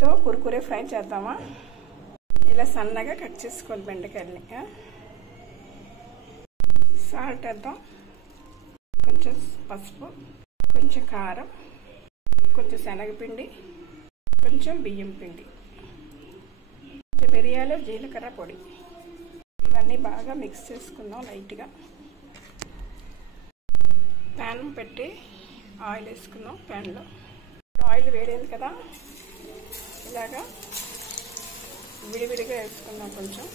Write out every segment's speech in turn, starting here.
బెండితో Kurkure fry చేద్దామా? ఇలా సన్నగా కట్ చేసుకోవాలి బెండకాయల్ని. సాల్ట్ వేద్దాం, కొంచెం పసుపు, కొంచెం కారం, కొంచెం శనగపిండి, కొంచెం బియ్యం పిండి, కొంచెం మిరియాలు, జీలకర్ర పొడి. ఇవన్నీ బాగా మిక్స్ చేసుకుందాం. లైట్గా ప్యాన్ పెట్టి ఆయిల్ వేసుకుందాం. ప్యాన్లో ఆయిల్ వేడైంది కదా, ఇలాగా విడివిడిగా వేసుకుందాం. కొంచెం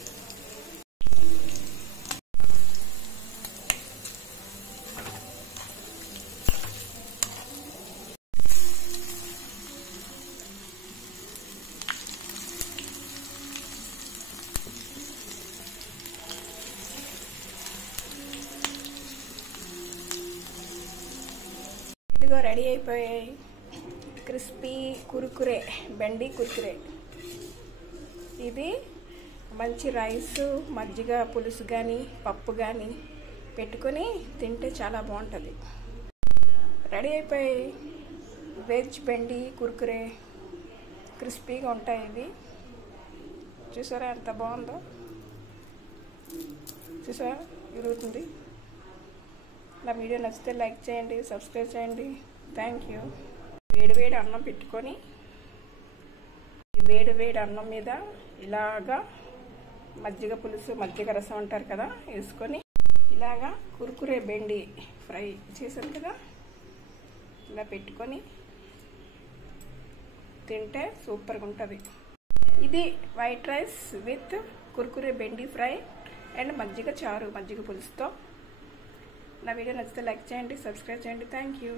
ఇదిగో రెడీ అయిపోయాయి క్రిస్పీ కురుకురే, బెండి కురుకురే. ఇది మంచి రైస్, మజ్జిగ పులుసు కానీ పప్పు కానీ పెట్టుకొని తింటే చాలా బాగుంటుంది. రెడీ అయిపోయాయి వెజ్ బెండి కురుకురే. క్రిస్పీగా ఉంటాయి ఇవి. చూసారా ఎంత బాగుందో? చూసారా ఇరుగుతుంది. నా వీడియో నచ్చితే లైక్ చేయండి, సబ్స్క్రైబ్ చేయండి. Thank you. వేడి అన్నం పెట్టుకొని ఈ వేడి అన్నం మీద ఇలాగా మజ్జిగ పులుసు, మజ్జిగ రసం అంటారు కదా, వేసుకొని ఇలాగా కురుకురే బెండి ఫ్రై చేశాను కదా, ఇలా పెట్టుకొని తింటే సూపర్గా ఉంటుంది. ఇది white rice with kurkure bhindi fry and మజ్జిగ చారు, మజ్జిగ పులుసుతో. నా వీడియో నచ్చితే లైక్ చేయండి, సబ్స్క్రైబ్ చేయండి. Thank you.